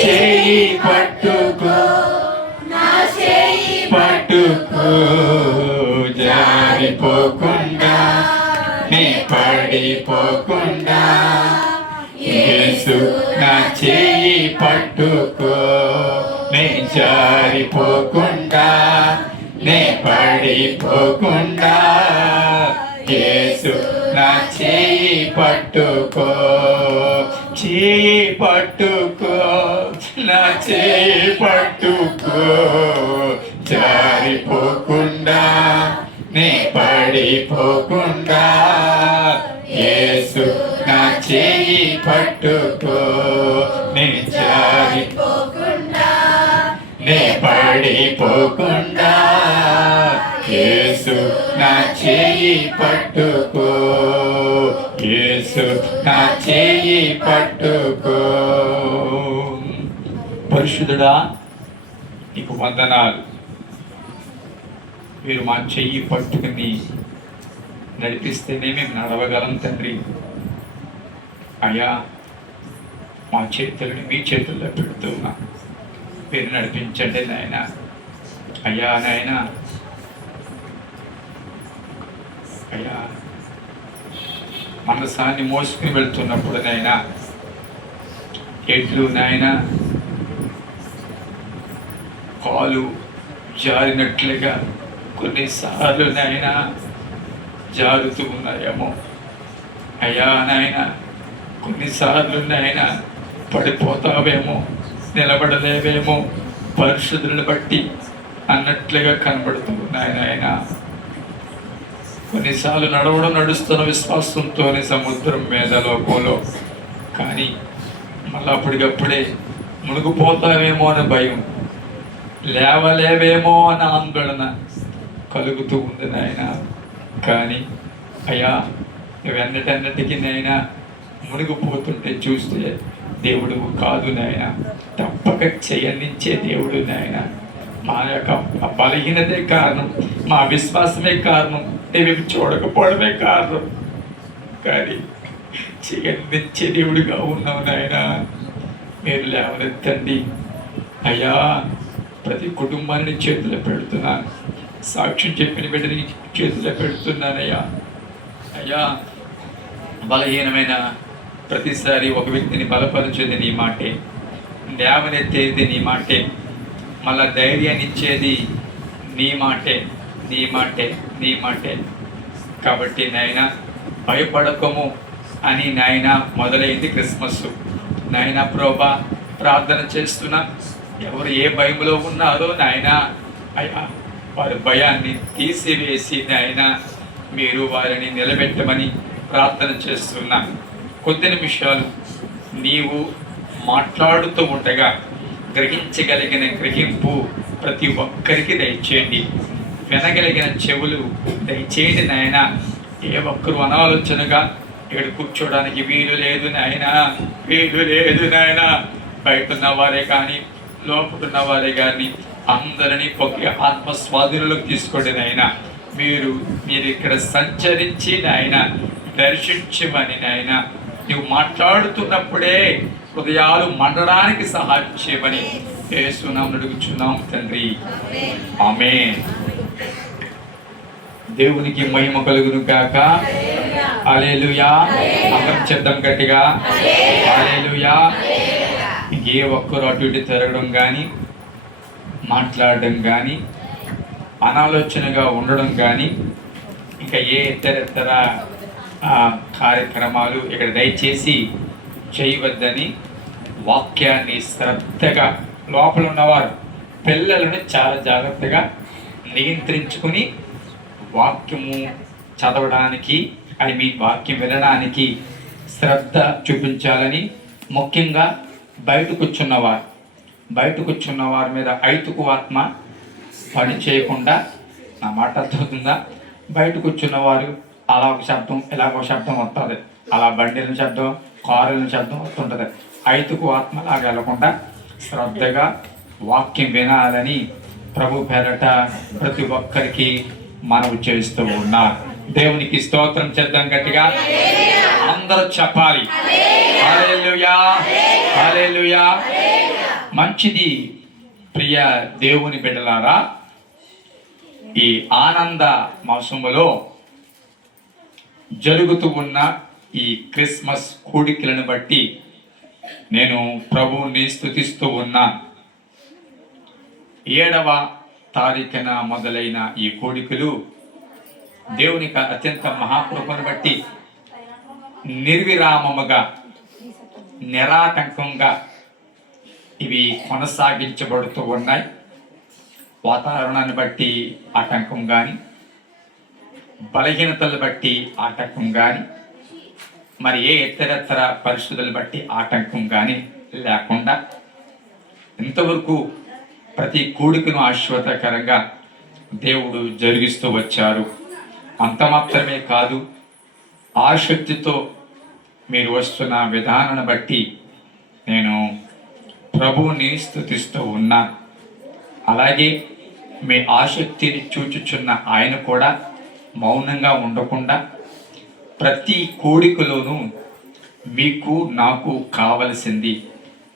చేయి పట్టుకో, నా చేయి పట్టుకో, జారిపోకుండా నే పడిపోకుండా, యేసు నా చేయి పట్టుకో, నే జారిపోకుండా నే పడిపోకుండా, యేసు నా చేయి పట్టుకో, చేయి పట్టుకో, నా చేయి పట్టుకో, జారిపోకుండా నే పడిపోకుండా, యేసు నా చేయి పట్టుకో, నే జారిపోకుండా నే పడిపోకుండా, యేసు నా చేయి పట్టుకో, యేసు నా చేయి పట్టుకో. పరిశుద్ధుడా నీకు వందనాలు. మీరు మా చెయ్యి పట్టుకుని నడిపిస్తేనే మేము నడవగలం తండ్రి. అయ్యా మా చేతులను మీ చేతుల్లో పెడుతున్నా, మీరు నడిపించండి నాయన. అయ్యా నాయన, అయ్యా మనసాన్ని మోసుకుని వెళ్తున్నప్పుడు నాయన, ఎడ్లు నాయన కాలు జారినట్లుగా కొన్నిసార్లు నాయన జారుతూ ఉన్నాయేమో. అయ్యా నాయన, కొన్నిసార్లు నాయన పడిపోతావేమో, నిలబడలేవేమో, పరిశుద్ధులను బట్టి అన్నట్లుగా కనబడుతూ ఉన్నాయి నాయన. కొన్నిసార్లు నడుస్తున్న విశ్వాసంతోనే సముద్రం మీద లోకంలో, కానీ మళ్ళీ అప్పటికప్పుడే మునిగిపోతావేమో అనే భయం, లేవలేవేమో అన్న ఆందోళన కలుగుతూ ఉంది నాయన. కానీ అయ్యా నువ్వెన్నటన్నిటికీ నాయన మునిగిపోతుంటే చూస్తే దేవుడు కాదు నాయన, తప్పక చేయనించే దేవుడు నాయన. మా యొక్క బలహీనతే కారణం, మా విశ్వాసమే కారణం, నీవు చూడకపోవడమే కారణం, కానీ చేయనించే దేవుడిగా ఉన్నావు నాయన. మీరు లేవనెత్తండి అయ్యా. ప్రతి కుటుంబాన్ని చేతిలో పెడుతున్నాను, సాక్ష్యం చెప్పిన బిడ్డని చేతిలో పెడుతున్నానయ్యా. అయ్యా బలహీనమైన ప్రతిసారి ఒక వ్యక్తిని బలపరిచేది నీ మాటే, లేవనెత్తేది నీ మాటే, మళ్ళా ధైర్యాన్ని ఇచ్చేది నీ మాటే, నీ మాటే, నీ మాటే. కాబట్టి నాయన భయపడకము అని నాయన మొదలైంది క్రిస్మస్. నాయన ప్రభా ప్రార్థన చేస్తున్నా, ఎవరు ఏ భయంలో ఉన్నారో నాయన అయ్యా వారి భయాన్ని తీసివేసి నాయన మీరు వారిని నిలబెట్టమని ప్రార్థన చేస్తున్నా. కొద్ది నిమిషాలు నీవు మాట్లాడుతూ ఉండగా గ్రహించగలిగిన గ్రహింపు ప్రతి ఒక్కరికి దయచేయండి, వినగలిగిన చెవులు దయచేయండి నాయన. ఏ ఒక్కరు అనాలోచనగా ఇక్కడ కూర్చోడానికి వీలు లేదు నాయన, వీలు లేదు నాయన. బయట ఉన్నవారే కానీ లోపల వారే కానీ అందరినీ ఒకే ఆత్మస్వాధీనంలోకి తీసుకోండి నాయన. మీరు ఇక్కడ సంచరించి నాయన దర్శించమని నాయన, నువ్వు మాట్లాడుతున్నప్పుడే హృదయాలు మండడానికి సహాయం చేయమని యేసునామమున అడుగుచున్నాం తండ్రి, ఆమేన్. దేవునికి మహిమ కలుగును గాక. హల్లెలూయా. అందరం చెప్దాం గట్టిగా, హల్లెలూయా. ఏ ఒక్కరు అటు ఇటు తిరగడం కానీ, మాట్లాడడం కానీ, అనాలోచనగా ఉండడం కానీ, ఇంకా ఏ ఇతర కార్యక్రమాలు ఇక్కడ దయచేసి చేయవద్దని వాక్యాన్ని శ్రద్ధగా, లోపల ఉన్నవారు పిల్లలను చాలా జాగ్రత్తగా నియంత్రించుకుని వాక్యము చదవడానికి, వాక్యం వినడానికి శ్రద్ధ చూపించాలని, ముఖ్యంగా బయట కూర్చున్న వారి మీద ఐతుకు ఆత్మ పని చేయకుండా, నా మాట అర్థమవుతుందా? బయట కూర్చున్నవారు అలా ఒక శబ్దం ఇలాగ శబ్దం వస్తుంది, అలా బండిల శబ్దం కారుల శబ్దం వస్తుంటుంది. ఐతుకు ఆత్మలాగా వెళ్లకుండా శ్రద్ధగా వాక్యం వినాలని ప్రభు పేరట ప్రతి ఒక్కరికి మనవి చేస్తూ ఉన్నారు. దేవునికి స్తోత్రం చేద్దాం గట్టిగా అందరూ చెప్పాలి. హల్లెలూయా, హల్లెలూయా. మంచిది ప్రియ దేవుని బిడ్డలారా, ఈ ఆనంద మాసములో జరుగుతూ ఉన్న ఈ క్రిస్మస్ కూడికలను బట్టి నేను ప్రభువుని స్తుతిస్తూ ఉన్నా. 7వ తారీఖున మొదలైన ఈ కోడికలు దేవునికి అత్యంత మహాకృపను బట్టి నిర్విరామముగా నిరాటంకంగా ఇవి కొనసాగించబడుతూ ఉన్నాయి. వాతావరణాన్ని బట్టి ఆటంకం కానీ, బలహీనతలు బట్టి ఆటంకం కానీ, మరి ఏ ఇతరత్ర పరిస్థితులను బట్టి ఆటంకం కానీ లేకుండా ఇంతవరకు ప్రతి కూడికను ఆశీర్వాదకరంగా దేవుడు జరిగిస్తూ వచ్చారు. అంత మాత్రమే కాదు, ఆసక్తితో మీరు వస్తున్న విధానాన్ని బట్టి నేను ప్రభువుని స్తుతిస్తూ ఉన్నాను. అలాగే మీ ఆసక్తిని చూచుచున్న ఆయన కూడా మౌనంగా ఉండకుండా ప్రతి కోడికలోనూ మీకు నాకు కావలసింది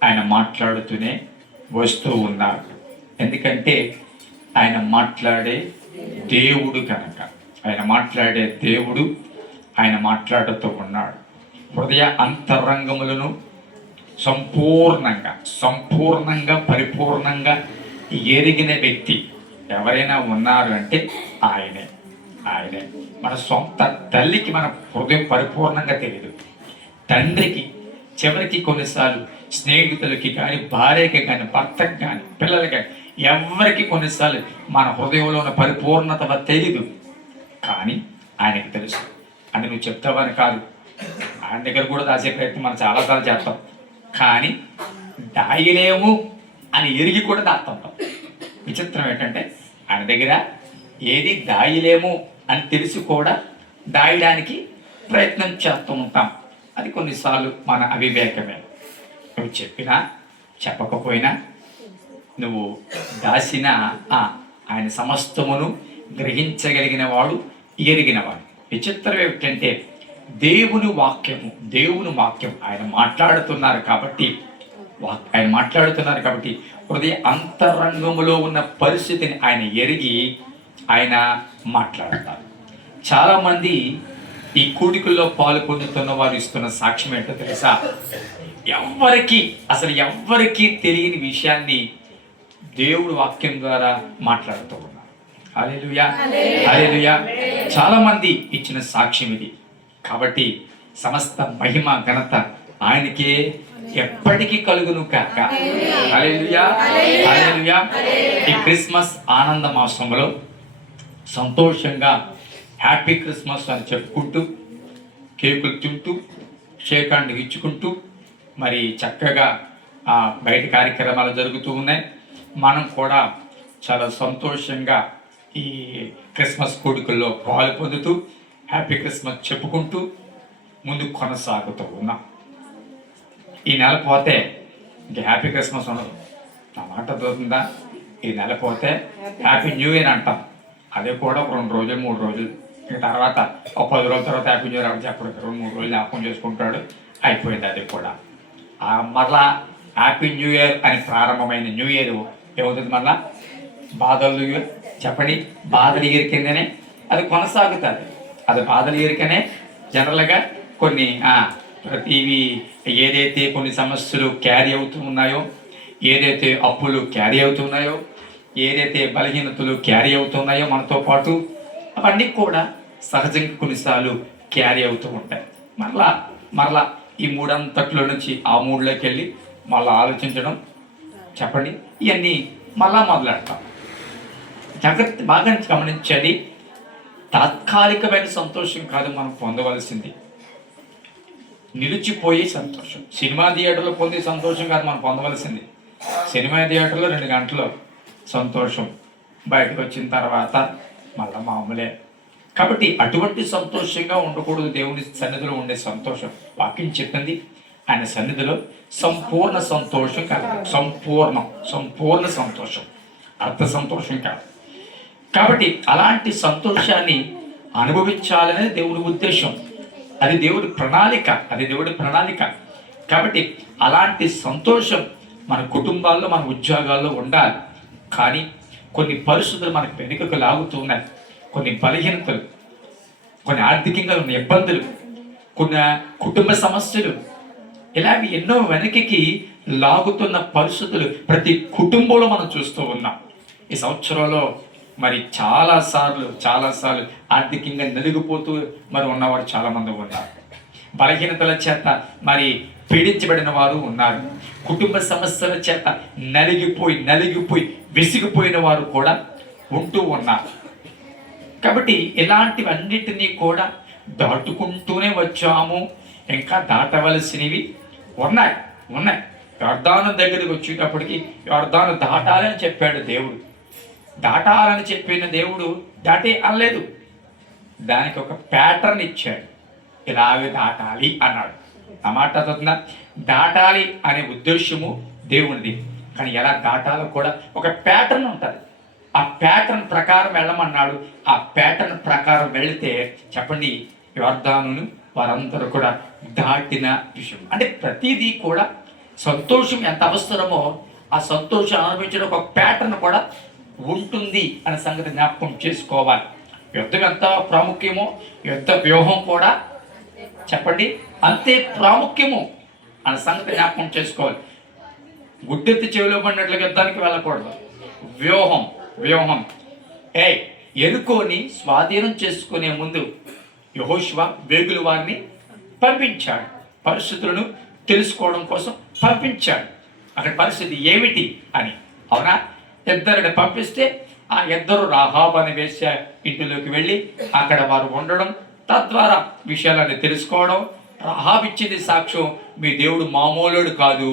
ఆయన మాట్లాడుతూనే వస్తూ ఉన్నారు. ఎందుకంటే ఆయన మాట్లాడే దేవుడు కనుక, ఆయన మాట్లాడే దేవుడు ఆయన మాట్లాడుతూ ఉన్నాడు. హృదయ అంతరంగములను సంపూర్ణంగా పరిపూర్ణంగా ఎరిగిన వ్యక్తి ఎవరైనా ఉన్నారు అంటే ఆయనే. మన సొంత తల్లికి మన హృదయం పరిపూర్ణంగా తెలియదు, తండ్రికి చివరికి కొన్నిసార్లు స్నేహితులకి కానీ, భార్యకి కానీ, భర్తకి కానీ, పిల్లలకి కానీ, ఎవరికి కొన్నిసార్లు మన హృదయంలో ఉన్న పరిపూర్ణత తెలీదు. కానీ ఆయనకి తెలుసు. అంటే నువ్వు చెప్తావని కాదు, ఆయన దగ్గర కూడా దాచే ప్రయత్నం మనం చాలాసార్లు చేస్తాం. కానీ దాయలేము అని ఎరిగి కూడా దాస్తుంటాం. విచిత్రం ఏంటంటే ఆయన దగ్గర ఏది దాయలేము అని తెలిసి కూడా దాయడానికి ప్రయత్నం చేస్తూ ఉంటాం. అది కొన్నిసార్లు మన అవివేకమే. నువ్వు చెప్పినా చెప్పకపోయినా, నువ్వు దాసిన ఆయన సమస్తమును గ్రహించగలిగిన వాడు, ఎరిగినవాడు. విచిత్రం ఏమిటంటే దేవుని వాక్యం ఆయన మాట్లాడుతున్నారు కాబట్టి హృదయ అంతరంగములో ఉన్న పరిస్థితిని ఆయన ఎరిగి ఆయన మాట్లాడతారు. చాలామంది ఈ కూడికల్లో పాల్గొంటున్న వారు ఇస్తున్న సాక్ష్యం ఏంటో తెలుసా? ఎవ్వరికీ తెలియని విషయాన్ని దేవుడు వాక్యం ద్వారా మాట్లాడుతూ ఉన్నారు. హల్లెలూయా, హల్లెలూయా. చాలామంది ఇచ్చిన సాక్ష్యం ఇది. కాబట్టి సమస్త మహిమ ఘనత ఆయనకే ఎప్పటికీ కలుగును కాక. హల్లెలూయా, హల్లెలూయా. ఈ క్రిస్మస్ ఆనంద మాసంలో సంతోషంగా హ్యాపీ క్రిస్మస్ అని చెప్పుకుంటూ, కేకులు తింటూ, షేక్ హ్యాండ్ ఇచ్చుకుంటూ, మరి చక్కగా బయట కార్యక్రమాలు జరుగుతూ ఉన్నాయి. మనం కూడా చాలా సంతోషంగా ఈ క్రిస్మస్ కోడికల్లో పాలు పొందుతూ హ్యాపీ క్రిస్మస్ చెప్పుకుంటూ ముందుకు కొనసాగుతూ ఉన్నాం. ఈ నెల పోతే ఇంక హ్యాపీ క్రిస్మస్ ఉండదు. నా మాట దొరుకుతుందా? ఈ నెల పోతే హ్యాపీ న్యూ ఇయర్ అంటాం. అదే కూడా 2 రోజులు 3 రోజులు, ఇక తర్వాత 10 రోజుల తర్వాత హ్యాపీ న్యూ ఇయర్ అని చెప్పడు. 2-3 రోజులు జ్ఞాపకం చేసుకుంటాడు, అయిపోయింది. అది కూడా మరలా హ్యాపీ న్యూ ఇయర్ అని ప్రారంభమైన న్యూ ఇయర్ ఏమవుతుంది? మళ్ళా బాధలు చెప్పండి, బాధలు ఇయర్ కిందనే అది కొనసాగుతుంది. అది బాధలు ఇయర్కనే జనరల్గా కొన్ని ప్రతివి ఏదైతే కొన్ని సమస్యలు క్యారీ అవుతూ ఉన్నాయో, ఏదైతే అప్పులు క్యారీ అవుతున్నాయో, ఏదైతే బలహీనతలు క్యారీ అవుతున్నాయో మనతో పాటు, అవన్నీ కూడా సహజంగా కొన్నిసార్లు క్యారీ అవుతూ ఉంటాయి. మరలా ఈ 3 అంతట్లో నుంచి ఆ 3లోకి వెళ్ళి మళ్ళీ ఆలోచించడం, చెప్పండి, ఇవన్నీ మళ్ళా మొదలెడతాం. జాగ్రత్త బాగా గమనించండి. తాత్కాలికమైన సంతోషం కాదు మనం పొందవలసింది, నిలిచిపోయే సంతోషం. సినిమా థియేటర్లో పొందే సంతోషం కాదు మనం పొందవలసింది. సినిమా థియేటర్లో 2 గంటలు సంతోషం, బయటకు వచ్చిన తర్వాత మళ్ళీ మామూలే. కాబట్టి అటువంటి సంతోషంగా ఉండకూడదు. దేవుని సన్నిధిలో ఉండే సంతోషం వాక్యం చెప్పింది, ఆయన సన్నిధిలో సంపూర్ణ సంతోషం కాదు, సంపూర్ణ సంతోషం, అర్థ సంతోషం కాదు. కాబట్టి అలాంటి సంతోషాన్ని అనుభవించాలనే దేవుడి ఉద్దేశం. అది దేవుడి ప్రణాళిక. కాబట్టి అలాంటి సంతోషం మన కుటుంబాల్లో, మన ఉద్యోగాల్లో ఉండాలి. కానీ కొన్ని పరిస్థితులు మనకు వెనుకకు లాగుతూ ఉన్నాయి. కొన్ని బలహీనతలు, కొన్ని ఆర్థికంగా ఉన్న ఇబ్బందులు, కొన్ని కుటుంబ సమస్యలు, ఇలాంటి ఎన్నో వెనక్కి లాగుతున్న పరిస్థితులు ప్రతి కుటుంబంలో మనం చూస్తూ ఉన్నాం. ఈ సంవత్సరంలో మరి చాలాసార్లు ఆర్థికంగా నలిగిపోతూ మరి ఉన్నవారు చాలామంది ఉన్నారు. బలహీనతల చేత మరి పీడించబడిన వారు ఉన్నారు. కుటుంబ సమస్యల చేత నలిగిపోయి విసిగిపోయిన వారు కూడా ఉంటూ ఉన్నారు. కాబట్టి ఇలాంటివన్నిటినీ కూడా దాటుకుంటూనే వచ్చాము. ఇంకా దాటవలసినవి ఉన్నాయి. యోర్దాను దగ్గరికి వచ్చేటప్పటికి యోర్దాను దాటాలని చెప్పాడు దేవుడు. దాటాలని చెప్పిన దేవుడు దాటే అనలేదు, దానికి ఒక ప్యాటర్న్ ఇచ్చాడు. ఇలాగే దాటాలి అన్నాడు. ఆ మాట చదువుతుందా? దాటాలి అనే ఉద్దేశము దేవునిది, కానీ ఎలా దాటాలో కూడా ఒక ప్యాటర్న్ ఉంటుంది. ఆ ప్యాటర్న్ ప్రకారం వెళ్ళమన్నాడు. ఆ ప్యాటర్న్ ప్రకారం వెళితే చెప్పండి, యోర్దానును వారందరూ కూడా దాటిన విషయం. అంటే ప్రతిదీ కూడా సంతోషం ఎంత అవసరమో ఆ సంతోషం అనుభవించడం ఒక ప్యాటర్న్ కూడా ఉంటుంది అనే సంగతి జ్ఞాపకం చేసుకోవాలి. యుద్ధం ఎంత ప్రాముఖ్యమో యుద్ధ వ్యూహం కూడా చెప్పండి అంతే ప్రాముఖ్యము అనే సంగతి జ్ఞాపకం చేసుకోవాలి. గుడ్డెత్తి చెవిలో పడినట్లుగా యుద్ధానికి వెళ్ళకూడదు. వ్యూహం ఎరుకోని స్వాధీనం చేసుకునే ముందు యెహోషువ వేగుల వారిని పంపించాడు. పరిస్థితులను తెలుసుకోవడం కోసం పంపించాడు. అక్కడ పరిస్థితి ఏమిటి అని. అవునా? ఇద్దరిని పంపిస్తే ఆ ఇద్దరు రాహాబు అనే వేశ్య ఇంటిలోకి వెళ్ళి అక్కడ వారు ఉండడం, తద్వారా విషయాలన్నీ తెలుసుకోవడం. రాహాబు ఇచ్చింది సాక్ష్యం, మీ దేవుడు మామూలుడు కాదు.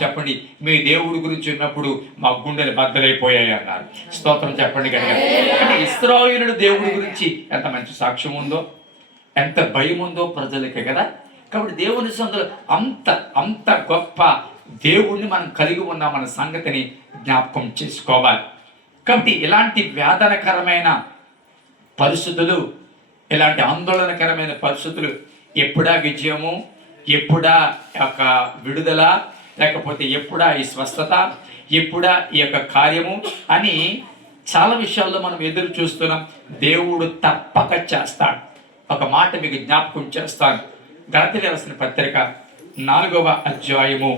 చెప్పండి, మీ దేవుడి గురించి ఉన్నప్పుడు మా గుండెలు బద్దలైపోయాయి అన్నారు. స్తోత్రం చెప్పండి కనుక. అంటే ఇశ్రాయేలు దేవుడి గురించి ఎంత మంచి సాక్ష్యం ఉందో, ఎంత భయం ఉందో ప్రజలకే కదా. కాబట్టి దేవుని సందులో అంత గొప్ప దేవుణ్ణి మనం కలిగి ఉన్నామన్న సంగతిని జ్ఞాపకం చేసుకోవాలి. కాబట్టి ఇలాంటి వేదనకరమైన పరిస్థితులు, ఇలాంటి ఆందోళనకరమైన పరిస్థితులు ఎప్పుడా విజయము, ఎప్పుడా యొక్క విడుదల, లేకపోతే ఎప్పుడా ఈ స్వస్థత, ఎప్పుడా ఈ యొక్క కార్యము అని చాలా విషయాల్లో మనం ఎదురు చూస్తున్నాం. దేవుడు తప్పక చేస్తాడు. ఒక మాట మీకు జ్ఞాపకం చేస్తాను. గలతీయులకు రాసిన పత్రిక 4వ అధ్యాయము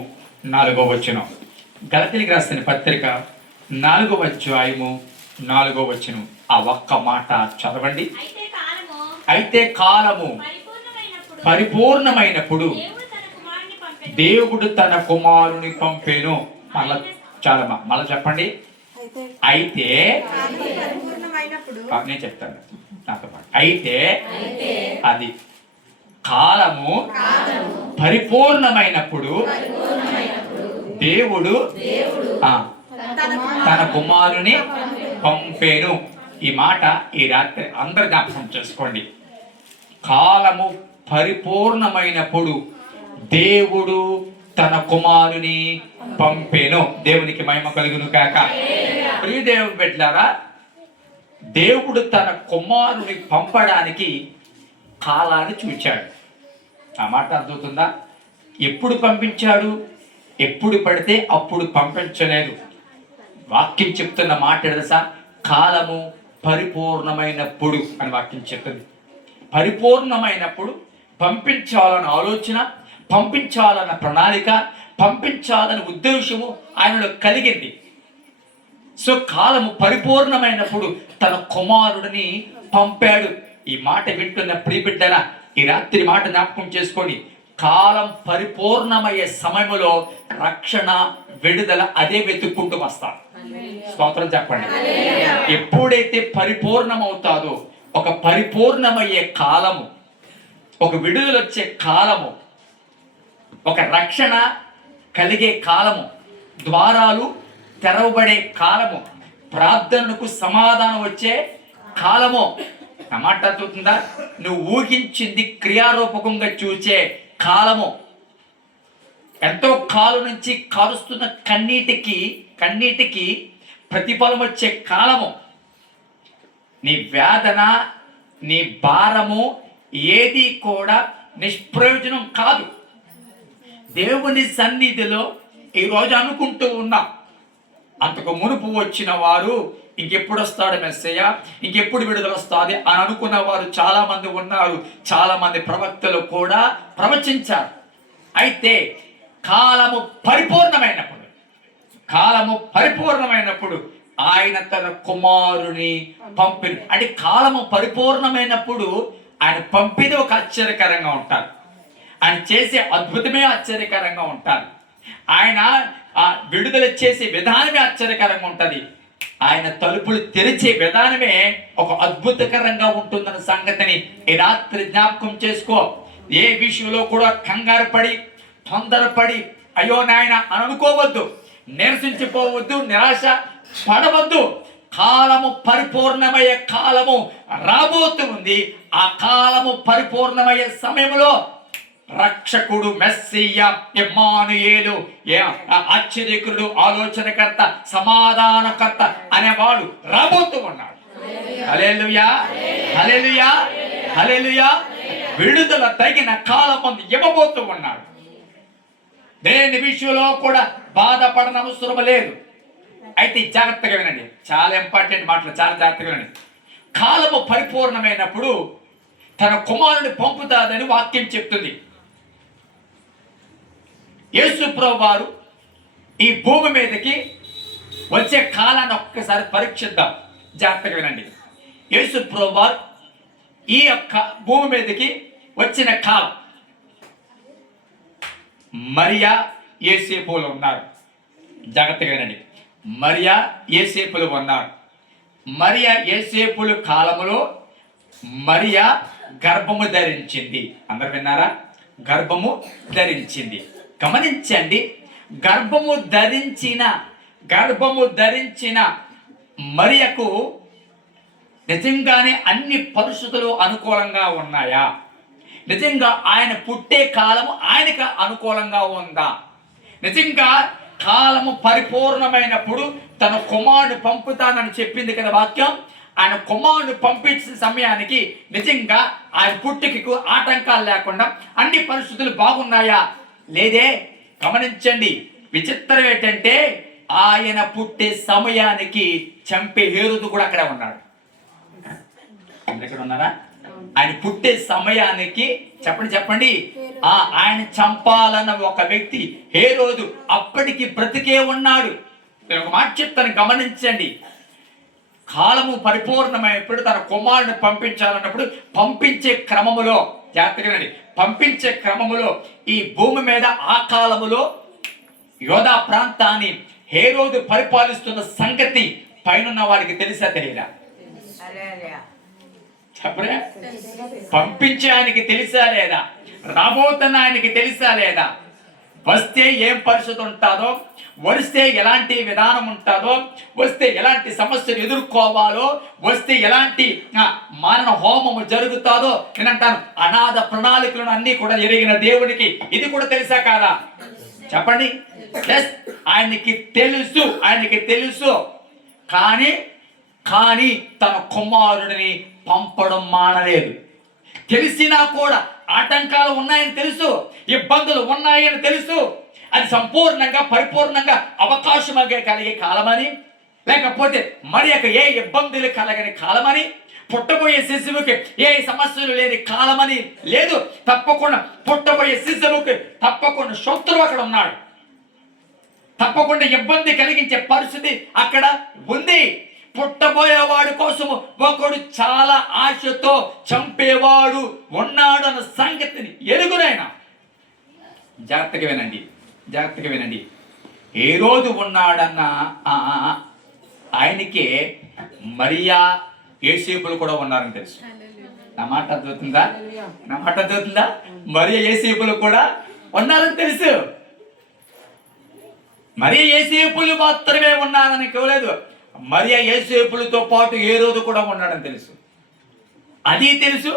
4వ వచనం. గలతీయులకు రాసిన పత్రిక 4వ అధ్యాయము 4వ వచనం. ఆ ఒక్క మాట చదవండి. అయితే కాలము పరిపూర్ణమైనప్పుడు దేవుడు తన కుమారుని పంపెను. మళ్ళా చెప్పండి. అయితే నేను చెప్తాను నాతో పాటు. అయితే అది కాలము పరిపూర్ణమైనప్పుడు దేవుడు తన కుమారుని పంపెను. ఈ మాట ఈ రాత్రి అందరు జ్ఞాపకం చేసుకోండి. కాలము పరిపూర్ణమైనప్పుడు దేవుడు తన కుమారుని పంపెను. దేవునికి మహిమ కలుగును కాక. ప్రియ దేవుని బిడ్డలారా, దేవుడు తన కుమారుని పంపడానికి కాలాన్ని చూచాడు. ఆ మాట అర్థమవుతుందా? ఎప్పుడు పంపించాడు? ఎప్పుడు పడితే అప్పుడు పంపించలేదు. వాక్యం చెప్తున్న మాట తెలుసా? కాలము పరిపూర్ణమైనప్పుడు అని వాక్యం చెప్తుంది. పరిపూర్ణమైనప్పుడు పంపించాలన్న ఆలోచన, పంపించాలన్న ప్రణాళిక, పంపించాలన్న ఉద్దేశము ఆయనలో కలిగింది. సో కాలము పరిపూర్ణమైనప్పుడు తన కుమారుడిని పంపాడు. ఈ మాట వింటున్న ప్రియబిడ్డరా, ఈ రాత్రి మాట జ్ఞాపకం చేసుకోండి. కాలం పరిపూర్ణమయ్యే సమయంలో రక్షణ, విడుదల అదే వెతుక్కుంటూ వస్తాడు. స్తోత్రం చెప్పండి. ఎప్పుడైతే పరిపూర్ణమవుతాదో, ఒక పరిపూర్ణమయ్యే కాలము, ఒక విడుదల వచ్చే కాలము, ఒక రక్షణ కలిగే కాలము, ద్వారాలు తెరవబడే కాలము, ప్రార్థనకు సమాధానం వచ్చే కాలము. మాట అవుతుందా? నువ్వు ఊహించింది క్రియారూపకంగా చూసే కాలము. ఎంతో కాలం నుంచి కారుస్తున్న కన్నీటికి ప్రతిఫలం వచ్చే కాలము. నీ వేదన, నీ భారము ఏది కూడా నిష్ప్రయోజనం కాదు. దేవుని సన్నిధిలో ఈరోజు అనుకుంటూ ఉన్నాం, అంతకు మునుపు వచ్చిన వారు ఇంకెప్పుడు వస్తాడు మెస్సయ్య, ఇంకెప్పుడు విడుదల వస్తుంది అని అనుకున్న వారు చాలా మంది ఉన్నారు. చాలా మంది ప్రవక్తలు కూడా ప్రవచించారు. అయితే కాలము పరిపూర్ణమైనప్పుడు ఆయన తన కుమారుని పంపిణీ, అంటే కాలము పరిపూర్ణమైనప్పుడు ఆయన పంపిణీ ఒక ఆశ్చర్యకరంగా ఉంటారు. ఆయన చేసే అద్భుతమే ఆశ్చర్యకరంగా ఉంటారు. ఆయన విడుదల చేసే విధానమే ఆశ్చర్యకరంగా ఉంటుంది. ఆయన తలుపులు తెరిచే విధానమే ఒక అద్భుతకరంగా ఉంటుందన్న సంగతిని ఈ రాత్రి జ్ఞాపకం చేసుకో. ఏ విషయంలో కూడా కంగారు పడి తొందరపడి అయ్యో నాయన అని అనుకోవద్దు, నిరసించిపోవద్దు, నిరాశ పడవద్దు. కాలము పరిపూర్ణమయ్యే కాలము రాబోతుంది. ఆ కాలము పరిపూర్ణమయ్యే సమయంలో రక్షకుడు మెస్సియ ఇమ్మానుయేలు, ఆశ్చర్యకరుడు, ఆలోచనకర్త, సమాధానకర్త అనేవాడు రాబోతూ ఉన్నాడు. హల్లెలూయా, హల్లెలూయా, హల్లెలూయా. విడుదల తగిన కాలం ఇవ్వబోతూ ఉన్నాడు. దేని విషయంలో కూడా బాధపడన అవసరం లేదు. అయితే జాగ్రత్తగా వినండి, చాలా ఇంపార్టెంట్ మాటలు, చాలా జాగ్రత్తగా వినండి. కాలము పరిపూర్ణమైనప్పుడు తన కుమారుని పంపుతాదని వాక్యం చెప్తుంది. యేసు ప్రభువు వారు ఈ భూమి మీదకి వచ్చే కాలాన్ని ఒక్కసారి పరీక్షిద్దాం. జాగ్రత్తగా వినండి. యేసు ప్రభువు వారు ఈ యొక్క భూమి మీదకి వచ్చిన కాలం మరియా యోసేపులు ఉన్నారు. జాగ్రత్తగా వినండి. మరియా యోసేపులు ఉన్నారు. మరియా యోసేపుల కాలములో మరియా గర్భము ధరించింది. అందరు విన్నారా? గర్భము ధరించింది. గమనించండి, గర్భము ధరించిన మరియకు నిజంగానే అన్ని పరిస్థితులు అనుకూలంగా ఉన్నాయా? నిజంగా ఆయన పుట్టే కాలము ఆయనకు అనుకూలంగా ఉందా? నిజంగా కాలము పరిపూర్ణమైనప్పుడు తన కుమారుడు పంపుతానని చెప్పింది కదా వాక్యం. ఆయన కుమారుడు పంపించిన సమయానికి నిజంగా ఆయన పుట్టుకకు ఆటంకాలు లేకుండా అన్ని పరిస్థితులు బాగున్నాయా? లేదే. గమనించండి, విచిత్రం ఏంటంటే ఆయన పుట్టే సమయానికి చంపే హేరోదు కూడా అక్కడే ఉన్నాడు. ఎక్కడ ఉన్నారా? ఆయన పుట్టే సమయానికి చెప్పండి ఆయన చంపాలన్న ఒక వ్యక్తి హేరోదు అప్పటికి బ్రతికే ఉన్నాడు. నేను ఒక మాట చెప్తాను, గమనించండి. కాలము పరిపూర్ణమైనప్పుడు తన కుమారుని పంపించాలన్నప్పుడు పంపించే క్రమములో జాగ్రత్తగా పంపించే క్రమములో ఈ భూమి మీద ఆ కాలములో యోధా ప్రాంతాన్ని హేరోదు పరిపాలిస్తున్న సంగతి పైన వారికి తెలిసా తెలియదా? చెప్పరే? పంపించే ఆయనకి తెలిసా లేదా? రాబోతున్న ఆయనకి తెలిసా లేదా? వస్తే ఏం పరిస్థితి ఉంటుందో, వస్తే ఎలాంటి విధానం ఉంటుందో, వస్తే ఎలాంటి సమస్యలు ఎదుర్కోవాలో, వస్తే ఎలాంటి మారణ హోమము జరుగుతుందో నేనంటాను. అనాథ ప్రణాళికలను అన్ని కూడా ఎరిగిన దేవునికి ఇది కూడా తెలుసా కాదా? చెప్పండి. ఆయనకి తెలుసు. కానీ తన కుమారుడిని పంపడం మానలేదు. తెలిసినా కూడా ఆటంకాలు ఉన్నాయని తెలుసు, ఇబ్బందులు ఉన్నాయని తెలుసు. అది సంపూర్ణంగా పరిపూర్ణంగా అవకాశం కలిగే కాలమని, లేకపోతే మరి ఏ ఇబ్బందులు కలగని కాలమని, పుట్టబోయే శిశువుకి ఏ సమస్యలు లేని కాలమని లేదు. తప్పకుండా పుట్టబోయే శిశువుకి తప్పకుండా శత్రువు అక్కడ ఉన్నాడు. తప్పకుండా ఇబ్బంది కలిగించే పరిస్థితి అక్కడ ఉంది. పుట్టబోయేవాడు కోసము ఒకడు చాలా ఆశతో చంపేవాడు ఉన్నాడు అన్న సంగతిని ఎరుగునైనా జాగ్రత్తగా వినండి. ఏ రోజు ఉన్నాడన్న ఆయనకే మరియా యోసేపులు కూడా ఉన్నారని తెలుసు. నా మాట అర్థమవుతుందా? మరియా యోసేపులు కూడా ఉన్నారని తెలుసు. మరియా యోసేపులు మాత్రమే ఉన్నారని కోలేదు, మరియా యోసేపులతో పాటు ఏ రోజు కూడా ఉన్నాడని తెలుసు. అది తెలుసు.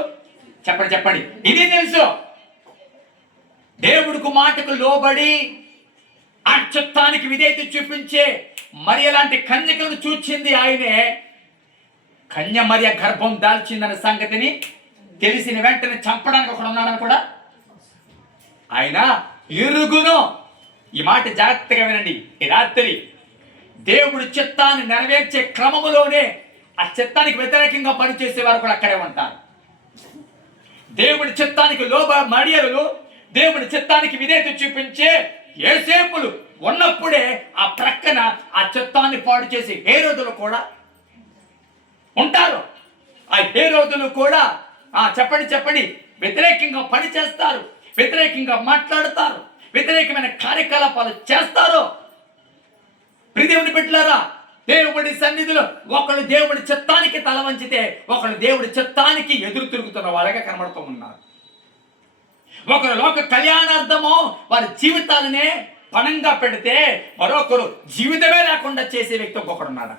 చెప్పండి ఇది తెలుసు. దేవుడికి మాటకు లోబడి ఆ చిత్తానికి విధేయత చూపించే మరియ లాంటి కన్యకలను చూచింది ఆయనే. కన్య మరియ గర్భం దాల్చిందన్న సంగతిని తెలిసిన వెంటనే చంపడానికి ఒకడు ఉన్నాడని కూడా ఆయన ఇరుగును. ఈ మాట జాగ్రత్తగా వినండి. ఈ రాత్రి దేవుడి చిత్తాన్ని నెరవేర్చే క్రమములోనే ఆ చిత్తానికి వ్యతిరేకంగా పనిచేసే వారు కూడా అక్కడే ఉంటారు. దేవుడి చిత్తానికి మరియలు దేవుడి చిత్తానికి విధేయత చూపించే యోసేపులు ఉన్నప్పుడే ఆ ప్రక్కన ఆ చిత్తాన్ని పాడు చేసి హేరోదులు కూడా ఉంటారు. ఆ హేరోదులు కూడా చెప్పండి వ్యతిరేకంగా పని చేస్తారు, వ్యతిరేకంగా మాట్లాడతారు, వ్యతిరేకమైన కార్యకలాపాలు చేస్తారు. ప్రియదేవుని బిడ్డలారా, దేవుడి సన్నిధిలో ఒకళ్ళు దేవుడి చిత్తానికి తల వంచితే ఒకళ్ళు దేవుడి చిత్తానికి ఎదురు తిరుగుతున్న వాళ్ళగా కనబడుతూ ఉన్నారు. ఒకరు లోక కళ్యాణార్థమో వారి జీవితాలనే పణంగా పెడితే మరొకరు జీవితమే లేకుండా చేసే వ్యక్తి ఒక్కొక్కడు ఉన్నాడు.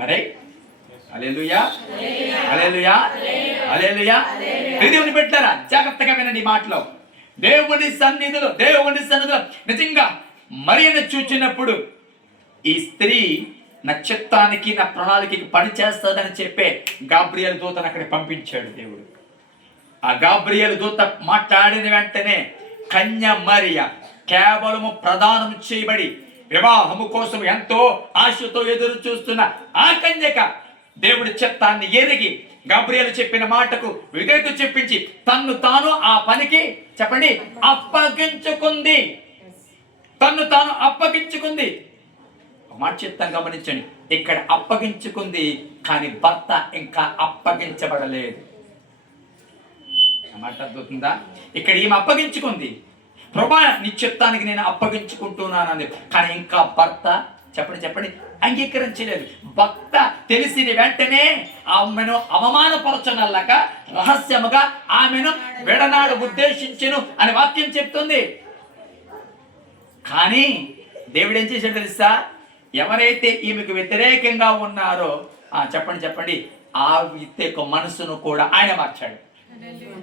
మరి హల్లెలూయా, హల్లెలూయా, హల్లెలూయా. దేవుని బిడ్డలారా, జాగ్రత్తగా వినండి ఈ మాటలో. దేవుని సన్నిధిలో నిజంగా మరియను చూచినప్పుడు ఈ స్త్రీ నా చిత్తానికి నా ప్రణాళికకి పని చేస్తుందని చెప్పే గాబ్రియల్ దూతను అక్కడ పంపించాడు దేవుడు. ఆ గాబ్రియల్ దూత మాట్లాడిన వెంటనే కన్య మరియ కేవలము ప్రదానం చేయబడి వివాహము కోసం ఎంతో ఆశతో ఎదురు చూస్తున్న ఆ కన్యక దేవుడి చిత్తాన్ని ఎరిగి గాబ్రియలు చెప్పిన మాటకు విధేయత చెప్పించి తన్ను తాను ఆ పనికి అప్పగించుకుంది. తన్ను తాను అప్పగించుకుంది. మాట చెప్తాను గమనించండి. ఇక్కడ అప్పగించుకుంది, కానీ భర్త ఇంకా అప్పగించబడలేదు. మాట అర్థమవుతుందా? ఇక్కడ ఈమె అప్పగించుకుంది, ప్రభా నీ చిత్తానికి నేను అప్పగించుకుంటున్నాను, కానీ ఇంకా భర్త చెప్పండి అంగీకరించలేదు. భర్త తెలిసిన వెంటనే ఆమెను అవమానపరచనల్లక రహస్యముగా ఆమెను విడనాడు ఉద్దేశించెను అని వాక్యం చెప్తుంది. కానీ దేవుడు ఏం చేశాడు తెలుసా? ఎవరైతే ఈమెకు వ్యతిరేకంగా ఉన్నారో చెప్పండి ఆ వ్యక్తి యొక్క మనసును కూడా ఆయన మార్చాడు.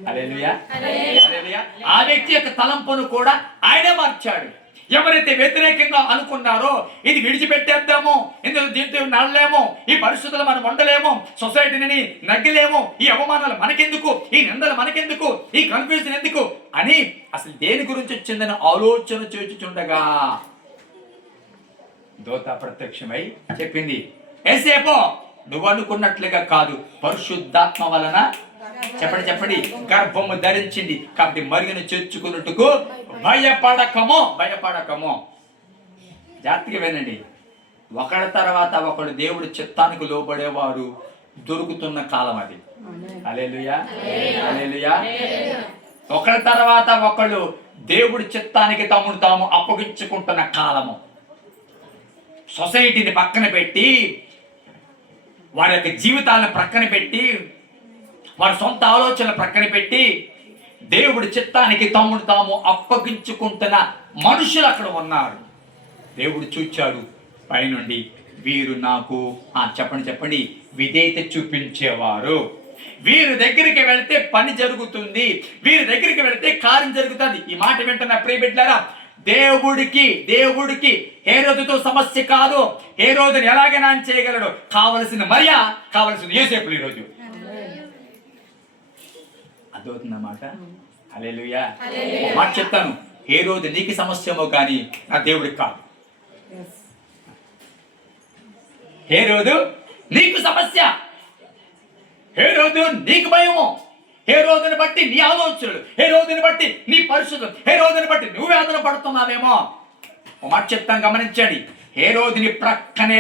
హల్లెలూయా, హల్లెలూయా. ఆ వ్యక్తి యొక్క తలంపును కూడా ఆయన మార్చాడు. ఎవరైతే వ్యతిరేకంగా అనుకున్నారో ఇది విడిచిపెట్టేద్దాము, దీంతో నడలేము, ఈ పరిస్థితులు మనం ఉండలేము, సొసైటీని నగ్గలేము, ఈ అవమానాలు మనకెందుకు, ఈ నిందలు మనకెందుకు, ఈ కన్ఫ్యూజన్ ఎందుకు అని అసలు దేని గురించి వచ్చిందని ఆలోచన చేయుచుండగా దూత ప్రత్యక్షమై చెప్పింది, యేసేపు నువ్వు అనుకున్నట్లుగా కాదు, పరిశుద్ధాత్మ వలన చెప్పండి గర్భము ధరించింది కాబట్టి మరియును చేర్చుకున్నట్టుకు భయపడకమో. జాగ్రత్తగా వినండి. ఒకళ్ళ తర్వాత ఒకళ్ళు దేవుడి చిత్తానికి లోబడేవారు దొరుకుతున్న కాలం అది. హల్లెలూయా, హల్లెలూయా. ఒకళ్ళ తర్వాత ఒకళ్ళు దేవుడి చిత్తానికి తమను తాము అప్పగించుకుంటున్న కాలము. సొసైటీని పక్కన పెట్టి, వారి యొక్క జీవితాలను ప్రక్కన పెట్టి, వారి సొంత ఆలోచనలు ప్రక్కన పెట్టి దేవుడి చిత్తానికి తమ్ముడు తాము అప్పగించుకుంటున్న మనుషులు అక్కడ ఉన్నారు. దేవుడు చూచాడు పైనుండి, వీరు నాకు చెప్పండి విధేయత చూపించేవారు. వీరి దగ్గరికి వెళితే పని జరుగుతుంది, వీరి దగ్గరికి వెళితే కార్యం జరుగుతుంది. ఈ మాట వింటున్న ప్రియ బిడ్డలారా, దేవుడికి హేరోదుతో సమస్య కాదు. హేరోదుని ఎలాగైనా చేయగలడు. కావలసిన మరియ, కావలసిన యోసేపులు ఈరోజు. అర్థమవుతుందన్నమాట. హల్లెలూయా. మాట చెప్తాను, హేరోదు నీకు సమస్యమో కానీ నా దేవుడికి కాదు. హేరోదు నీకు సమస్య, హేరోదు నీకు భయము, హేరోదుని బట్టి నీ ఆలోచనలు, హేరోదుని బట్టి నీ పరిస్థితులు, హేరోదుని బట్టి నువ్వు వేదన పడుతున్నావేమో. మాట చెప్తాను గమనించండి. హేరోదుని ప్రక్కనే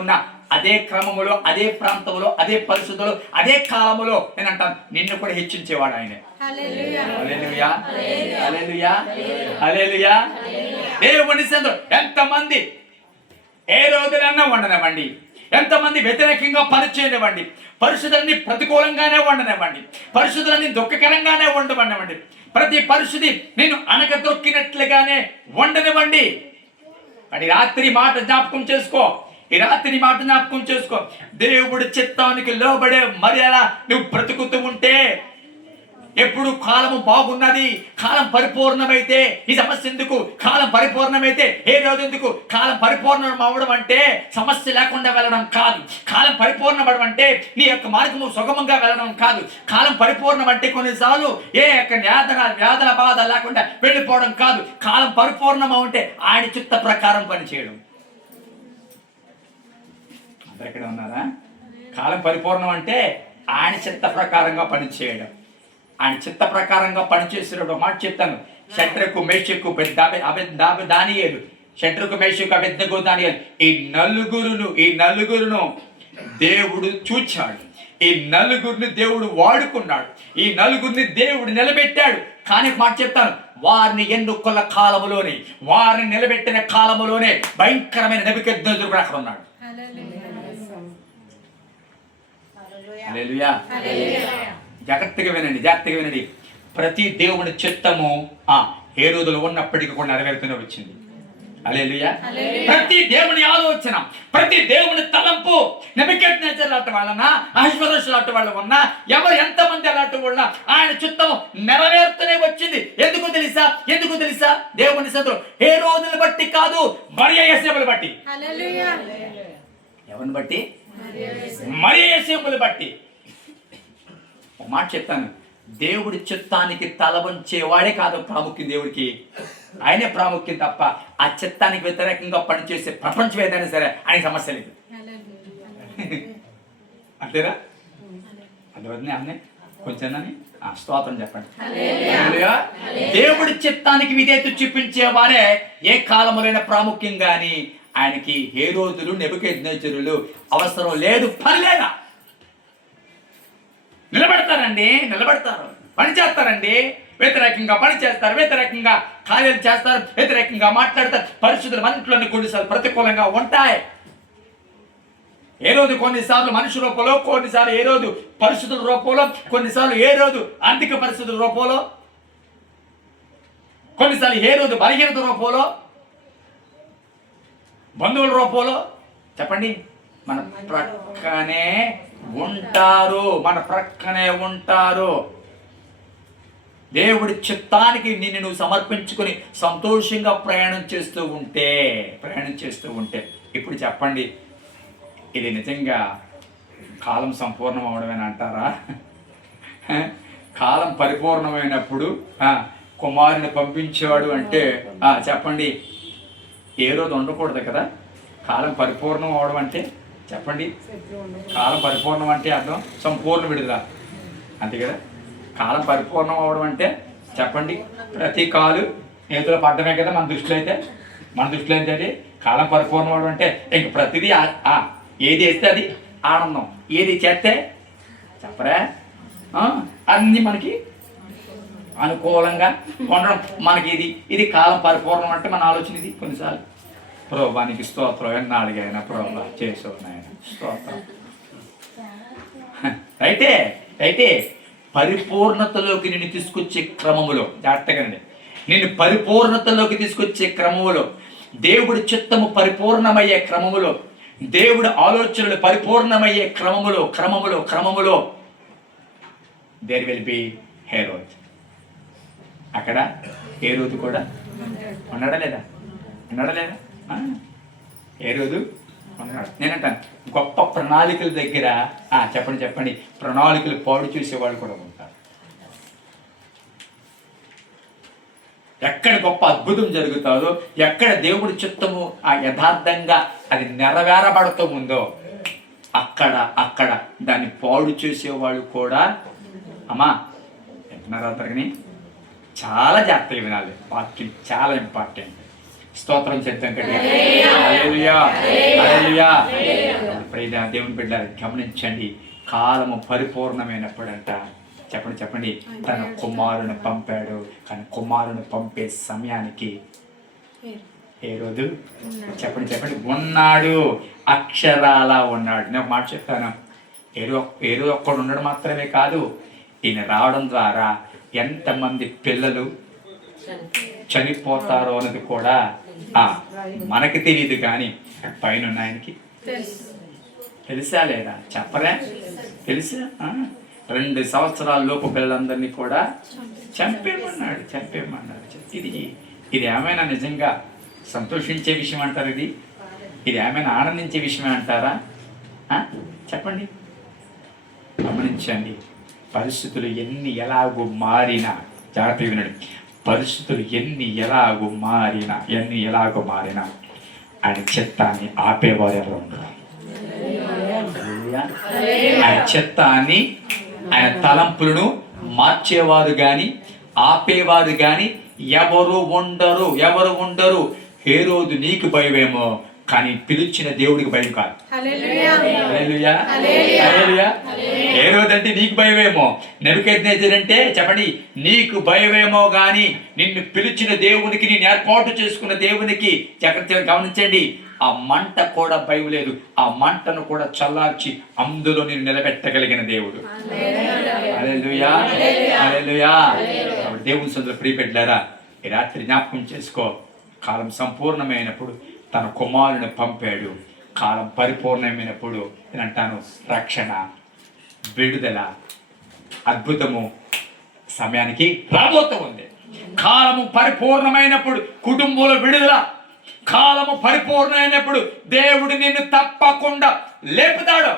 ఉన్న అదే క్రమములో, అదే ప్రాంతంలో, అదే పరిస్థితుల్లో, అదే కాలములో నేను అంటాను నిన్ను కూడా హెచ్చించేవాడు ఆయన. హల్లెలూయా, హల్లెలూయా, హల్లెలూయా. దేవుని సందు ఎంతమంది హేరోదులన్నా ఉండనివ్వండి, ఎంతమంది వ్యతిరేకంగా పనిచేయనివ్వండి, పరిస్థితులన్నీ ప్రతికూలంగానే ఉండనివ్వండి, పరిస్థితులన్నీ దుఃఖకరంగానే ఉండనివ్వండి, ప్రతి పరిస్థితి నేను అణగదొక్కినట్లుగానే ఉండనివ్వండి. మరి రాత్రి మాట జ్ఞాపకం చేసుకో, ఈ రాత్రి మాట జ్ఞాపకం చేసుకో. దేవుడి చిత్తానికి లోబడే మర్యాద నువ్వు బ్రతుకుతూ ఉంటే, ఎప్పుడు కాలము బాగున్నది, కాలం పరిపూర్ణమైతే ఈ సమస్య ఎందుకు, కాలం కాలం పరిపూర్ణమైతే ఏ రోజు ఎందుకు? కాలం పరిపూర్ణం అవ్వడం అంటే సమస్య లేకుండా వెళ్ళడం కాదు. కాలం పరిపూర్ణమవడం అంటే నీ యొక్క మార్గము సుగమంగా వెళ్ళడం కాదు. కాలం పరిపూర్ణం అంటే కొన్నిసార్లు ఏ యొక్క వేదన బాధ లేకుండా వెళ్ళిపోవడం కాదు. కాలం పరిపూర్ణం అంటే ఆయన చిత్త ప్రకారం పనిచేయడం. అందరు ఎక్కడ ఉన్నారా? కాలం పరిపూర్ణం అంటే ఆయన చిత్త ప్రకారంగా పనిచేయడం. ఆయన చిత్త ప్రకారంగా పనిచేసినప్పుడు మాట చెప్తాను. షడ్రకు మేషకు దానియేలు, షడ్రకు మేషకు అబేద్నెగో దానియేలు, ఈ నలుగురును దేవుడు చూచాడు. ఈ నలుగురిని దేవుడు వాడుకున్నాడు. ఈ నలుగురిని దేవుడు నిలబెట్టాడు. కానీ మాట చెప్తాను, వారిని ఎన్నుకున్న కాలములోనే, వారిని నిలబెట్టిన కాలములోనే భయంకరమైన నెబుకద్నెజరు అక్కడ ఉన్నాడు. హల్లెలూయా. జాగ్రత్తగా వినండి. ప్రతి దేవుని చిత్తము హేరోదులో ఉన్నప్పటికీ కూడా నెరవేరుతూనే వచ్చింది. హల్లెలూయా. ప్రతి దేవుని ఆలోచన, ప్రతి దేవుని తలంపు నెబుకద్నెజరు లాంటి వాళ్ళన్నా, అహష్వేరోషు లాంటి వాళ్ళు ఉన్నా, ఎవరు ఎంతమంది అలాంటి వాళ్ళ ఆయన చిత్తము నెరవేరుతూనే వచ్చింది. ఎందుకు తెలుసా? దేవుని సదులు హేరోదుని బట్టి కాదు, మరియ యోసేపుని బట్టి. ఎవరిని బట్టి? మరియ యోసేపుని బట్టి. ఒక మాట చెప్తాను, దేవుడి చిత్తానికి తల వంచేవాడే కాదు ప్రాముఖ్యం. దేవుడికి ఆయనే ప్రాముఖ్యం తప్ప ఆ చిత్తానికి వ్యతిరేకంగా పనిచేసే ప్రపంచం ఏదైనా సరే ఆయన సమస్య లేదు. అంతేరా? అందువల్ల అన్నీ కొంచెం స్తోత్రం చెప్పండి. దేవుడి చిత్తానికి విధేయత చూపించేవారే ఏ కాలములైన ప్రాముఖ్యం. గాని ఆయనకి హేరోదులు నెబుకద్నెజరులు అవసరం లేదు, పని లేదా. నిలబడతారు, పని చేస్తారండి. వ్యతిరేకంగా పని చేస్తారు, వ్యతిరేకంగా కార్యాలు చేస్తారు, వ్యతిరేకంగా మాట్లాడతారు. పరిస్థితులు మనుషులని కొన్నిసార్లు ప్రతికూలంగా ఉంటాయి. ఏ రోజు కొన్నిసార్లు మనుషు రూపంలో, కొన్నిసార్లు ఏ రోజు పరిస్థితుల రూపంలో, కొన్నిసార్లు ఏ రోజు ఆర్థిక పరిస్థితుల రూపంలో, కొన్నిసార్లు ఏ రోజు బలహీనత రూపంలో, బంధువుల రూపంలో. చెప్పండి, మన ప్రక్కనే ఉంటారు. దేవుడి చిత్తానికి నువ్వు సమర్పించుకొని సంతోషంగా ప్రయాణం చేస్తూ ఉంటే ఇప్పుడు చెప్పండి, ఇది నిజంగా కాలం సంపూర్ణం అవడమేనా అంటారా? కాలం పరిపూర్ణమైనప్పుడు కుమారుని పంపించేవాడు అంటే చెప్పండి, ఏ రోజు ఉండకూడదు కదా. కాలం పరిపూర్ణం అవడం అంటే చెప్పండి, కాలం పరిపూర్ణం అంటే అర్థం సంపూర్ణ విడుదల, అంతే కదా. కాలం పరిపూర్ణం అవడం అంటే చెప్పండి, ప్రతి కాలు ఏదో పడ్డమే కదా మన దృష్టిలో అయితే. కాలం పరిపూర్ణం అవడం అంటే ఇంక ప్రతిదీ ఏది వేస్తే అది ఆనందం, ఏది చేస్తే చెప్పరా అన్నీ మనకి అనుకూలంగా ఉండడం. మనకి ఇది కాలం పరిపూర్ణం అంటే మన ఆలోచన. ఇది కొన్నిసార్లు ప్రభువానికి స్తోత్రం, ఎన్నాళ్ళుగైనా ప్రభు చేస్తున్నాయన స్తోత్రం. అయితే పరిపూర్ణతలోకి నిన్ను తీసుకొచ్చే క్రమములో, జాగ్రత్తగానే నిన్ను పరిపూర్ణతలోకి తీసుకొచ్చే క్రమములో, దేవుడి చిత్తము పరిపూర్ణమయ్యే క్రమములో, దేవుడి ఆలోచనలు పరిపూర్ణమయ్యే క్రమములో దేర్ విల్ బి హేరోద్. అక్కడ హేరోదు కూడా ఉన్నాడా లేదా? హేరోదు ఉన్నాడు. నేనంటాను, గొప్ప ప్రణాళికల దగ్గర చెప్పండి ప్రణాళికలు పాడు చేసేవాళ్ళు కూడా ఉంటారు. ఎక్కడ గొప్ప అద్భుతం జరుగుతుందో, ఎక్కడ దేవుడి చిత్తము యథార్థంగా అది నెరవేరబడుతూ ఉందో అక్కడ దాన్ని పాడు చేసేవాళ్ళు కూడా ఎంటున్నారా? తరగని చాలా జాగ్రత్తగా వినాలి. వాక్యం చాలా ఇంపార్టెంట్. స్తోత్రం చెప్తాం కదా. దేవుని బిడ్డలు గమనించండి, కాలము పరిపూర్ణమైనప్పుడంట చెప్పండి తన కుమారుని పంపాడు. కానీ కుమారుని పంపే సమయానికి ఏ రోజు చెప్పండి ఉన్నాడు, అక్షరాల ఉన్నాడు. నేను మాట చెప్తాను, ఏదో ఒక్కడు ఉండడం మాత్రమే కాదు, ఈయన రావడం ద్వారా ఎంతమంది పిల్లలు చనిపోతారో అన్నది కూడా మనకి తెలియదు, కానీ పైన ఆయనకి తెలుసా లేదా? చెప్పరా? తెలుసా? 2 సంవత్సరాల లోపు పిల్లలందరినీ కూడా చంపేమన్నాడు. ఇది ఇది ఏమైనా నిజంగా సంతోషించే విషయం అంటారు? ఇది ఏమైనా ఆనందించే విషయమే అంటారా? చెప్పండి, గమనించండి. పరిస్థితులు ఎలాగో మారినా, జాగ్రత్తగా వినండి, పరిస్థితులు ఎలాగో మారినా ఆయన చిత్తాన్ని ఆపేవారు ఎవరు ఉండరు. ఆయన చిత్తాన్ని, ఆయన తలంపులను మార్చేవారు కానీ ఆపేవారు కానీ ఎవరు ఉండరు. హేరోదు నీకు భయమేమో, కానీ పిలిచిన దేవుడికి భయం కాదు. హేరోదు అంటే నీకు భయమేమో, నెబుకద్నెజరు అంటే చెప్పండి నీకు భయమేమో, కానీ నిన్ను పిలిచిన దేవునికి, నేను ఏర్పాటు చేసుకున్న దేవునికి గమనించండి, ఆ మంట కూడా భయం లేదు. ఆ మంటను కూడా చల్లార్చి అందులో నేను నిలబెట్టగలిగిన దేవుడు. హల్లెలూయా, హల్లెలూయా. దేవుని సందులో ప్రియపెట్టారా, ఈ రాత్రి జ్ఞాపకం చేసుకో, కాలం సంపూర్ణమైనప్పుడు తన కుమారుని పంపాడు. కాలం పరిపూర్ణమైనప్పుడు నేనంటాను రక్షణ, విడుదల, అద్భుతము సమయానికి రాబోతూ ఉంది. కాలము పరిపూర్ణమైనప్పుడు కుటుంబంలో విడుదల, కాలము పరిపూర్ణమైనప్పుడు దేవుడు నిన్ను తప్పకుండా లేపుతాడు.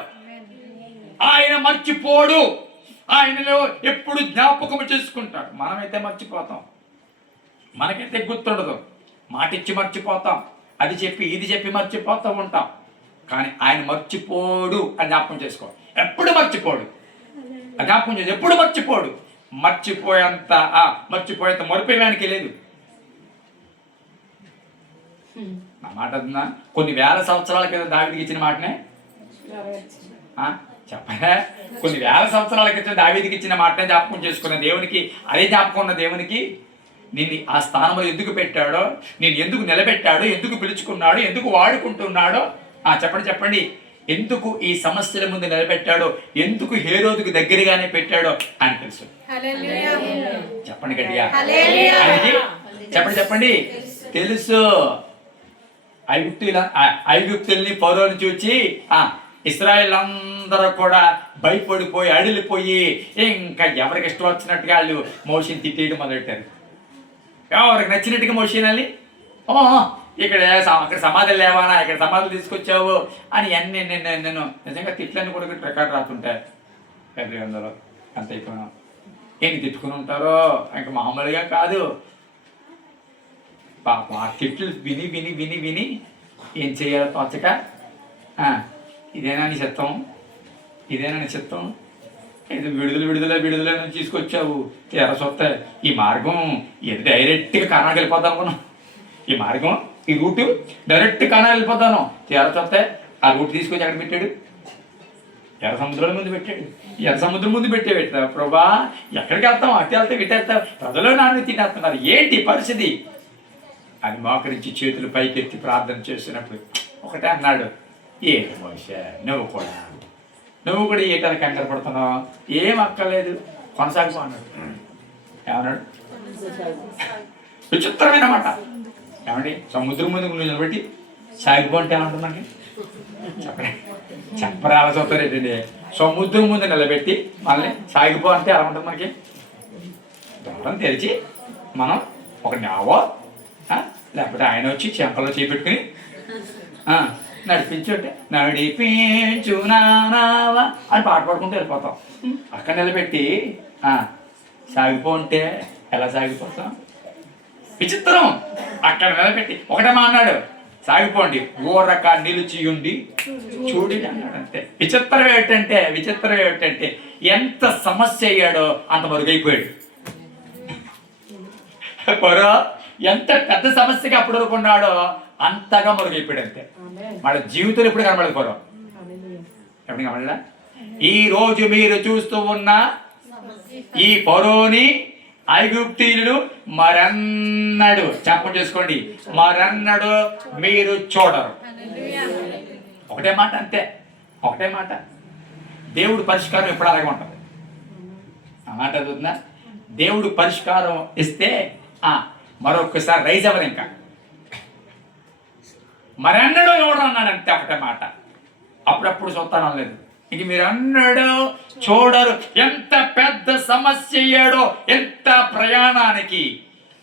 ఆయన మర్చిపోడు, ఆయనలో ఎప్పుడు జ్ఞాపకం చేసుకుంటాడు. మనమైతే మర్చిపోతాం, మనకైతే గుర్తుండదు, మాటిచ్చి మర్చిపోతాం, అది చెప్పి ఇది చెప్పి మర్చిపోతూ ఉంటాం. కానీ ఆయన మర్చిపోడు అని జ్ఞాపకం చేసుకో. ఎప్పుడు మర్చిపోడు, జ్ఞాపకం చేసి ఎప్పుడు మర్చిపోడు. మర్చిపోయేంత మరిపోయేవానికి లేదు. నా మాట అన్నా, కొన్ని వేల సంవత్సరాల క్రితం దావీదుకి ఇచ్చిన మాటనే చెప్పా, కొన్ని వేల సంవత్సరాల క్రితం దావీదుకి ఇచ్చిన మాటనే జ్ఞాపకం చేసుకున్న దేవునికి, అదే జ్ఞాపకం ఉన్న దేవునికి నిన్ను ఆ స్థానంలో ఎందుకు పెట్టాడో, నేను ఎందుకు నిలబెట్టాడో, ఎందుకు పిలుచుకున్నాడో, ఎందుకు వాడుకుంటున్నాడో చెప్పండి. ఎందుకు ఈ సమస్యల ముందు నిలబెట్టాడో, ఎందుకు హేరోదుకు దగ్గరగానే పెట్టాడో అని తెలుసు. చెప్పండి గట్టిగా, చెప్పండి తెలుసు. ఐగుప్తుల్ని ఫరోని చూచి ఇశ్రాయేల్ అందరూ కూడా భయపడిపోయి అడిలిపోయి ఇంకా ఎవరికి ఇష్టం వచ్చినట్టుగా వాళ్ళు మోషిని తిట్టేయడం మొదలెట్టారు. ఎవరికి నచ్చినట్టుగా మోషినాలి, అక్కడ సమాధులు లేవానా, ఇక్కడ సమాధులు తీసుకొచ్చావు అని అన్నీ నేను నిజంగా తిట్లన్నీ కూడా రికార్డు రాస్తుంటాయి. అందులో అంత అయిపోయినా ఏంటి తిట్టుకుని ఉంటారో, ఇంకా మామూలుగా కాదు. పాప ఆ తిట్లు విని విని విని విని ఏం చేయాలో తోచక, ఇదేనా నీ చిత్తం, ఇది విడుదల నుంచి తీసుకొచ్చావు, తీర సొత్త ఈ మార్గం ఇది డైరెక్ట్గా కర్ణాటక వెళ్ళిపోతాను అనుకున్నాం. ఈ రూటు డైరెక్ట్ కర్ణాటక వెళ్ళిపోతాను, తీర సొత్త ఆ రూట్ తీసుకొచ్చి అక్కడ పెట్టాడు, ఎర్ర సముద్రం ముందు పెట్టా ప్రభా ఎక్కడికి వెళ్తాం, అటు వెళ్తాం ఇటు వెళ్తాం, ప్రజలు నాన్న తినేస్తున్నారు, ఏంటి పరిస్థితి అని మోకరించి చేతులు పైకెత్తి ప్రార్థన చేస్తున్నప్పుడు ఒకటే అన్నాడు, ఏంటి మోషే నువ్వు కూడా ఏటాలు కంగారు పడుతున్నావు, ఏం అక్కర్లేదు కొనసాగిపో అన్నాడు. ఏమన్నాడు? విచిత్రమైన మాట. ఏమండి, సముద్రం ముందు నిలబెట్టి సాగిపో అంటే ఏమంటుందండి? చెప్పరాల చూస్తారు ఏంటండి, సముద్రం ముందు నిలబెట్టి మళ్ళీ సాగిపో అంటే ఎలా ఉంటుంది? మనకి దూరం తెరిచి మనం ఒక నావో లేకపోతే ఆయన వచ్చి చెంపలో చేపెట్టుకుని నడిపించు నావా అని పాట పాడుకుంటూ వెళ్ళిపోతాం. అక్కడ నిలబెట్టి సాగిపో అంటే ఎలా సాగిపోతాం? విచిత్రం. అక్కడ నిలబెట్టి ఒకటే అన్నాడు, సాగిపోండి, ఊరక నిలిచియుండి చూడి అన్నాడు. అంతే. విచిత్రం ఏమిటంటే ఎంత సమస్య అయ్యాడో అంత మరుగైపోయాడు. ఎంత పెద్ద సమస్యగా అప్పుడు అనుకున్నాడో అంతగా మరుగైపోయాడు. అంతే. మన జీవితంలో ఎప్పుడు కనబడదు ఫరో. ఎప్పుడు కనబడలా? ఈ రోజు మీరు చూస్తూ ఉన్న ఈ ఫరోని ఐగుప్తీయులు మరన్నడు, జ్ఞాపకం చేసుకోండి, మరన్నడు మీరు చూడరు. ఒకటే మాట, అంతే, ఒకటే మాట. దేవుడు పరిష్కారం ఎప్పుడు అలాగే ఉంటుంది. ఆ మాట చదువుతుందా? దేవుడు పరిష్కారం ఇస్తే మరొకసారి రైజ్ అవ్వదు. ఇంకా మరన్నడు ఎవడు అన్నాడు, అంతే, ఒకటే మాట. అప్పుడప్పుడు చూస్తాను లేదు, ఇంక మీరు అన్నాడు చూడరు. ఎంత పెద్ద సమస్య అయ్యాడో, ఎంత ప్రయాణానికి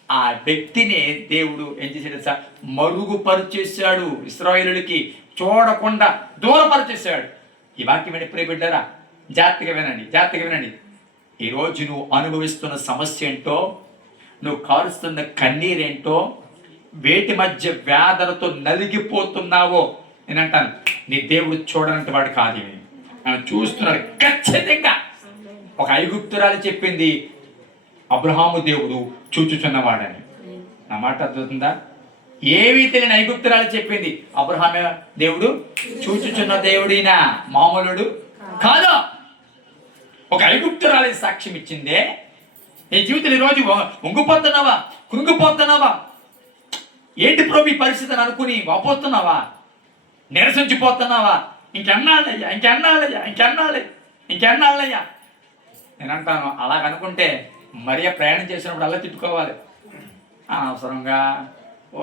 ఆ వ్యక్తిని దేవుడు ఏం చేశాడు సార్? మరుగుపరిచేశాడు. ఇశ్రాయేలులకి చూడకుండా దూరపరిచేశాడు. ఈ వాక్యం విని ప్రియబిడ్డారా, జాగ్రత్తగా వినండి, జాగ్రత్తగా వినండి. ఈరోజు నువ్వు అనుభవిస్తున్న సమస్య ఏంటో, నువ్వు కారుస్తున్న కన్నీరేంటో, వేటి మధ్య వేదనతో నలిగిపోతున్నావో నేను అంటాను, నీ దేవుడు చూడనంత వాడు కాదు. ఆయన చూస్తున్నాడు ఖచ్చితంగా. ఒక ఐగుప్తురాలు చెప్పింది, అబ్రహాము దేవుడు చూచుచున్నవాడని. నా మాట అర్థమవుతుందా? ఏమీ తెలియని ఐగుప్తురాలు చెప్పింది, అబ్రహామే దేవుడు చూచుచున్న దేవుడినా, మామూలుడు కాదు. ఒక ఐగుప్తురాలి సాక్ష్యం ఇచ్చిందే. నీ జీవితం ఈరోజు ఉంగిపోతున్నావా, కృంగిపోతున్నావా, ఏంటి ప్రభు ఈ పరిస్థితిని అనుకుని వాపోతున్నావా, నిరసించిపోతున్నావా? ఇంకెన్నాళ్ళయ్యా, ఇంకెన్నాళ్ళయ్యా, ఇంకెన్నాళ్ళయ్యా. నేను అంటాను, అలాగనుకుంటే మరియ ప్రయాణం చేసినప్పుడు అలా తిట్టుకోవాలి. అనవసరంగా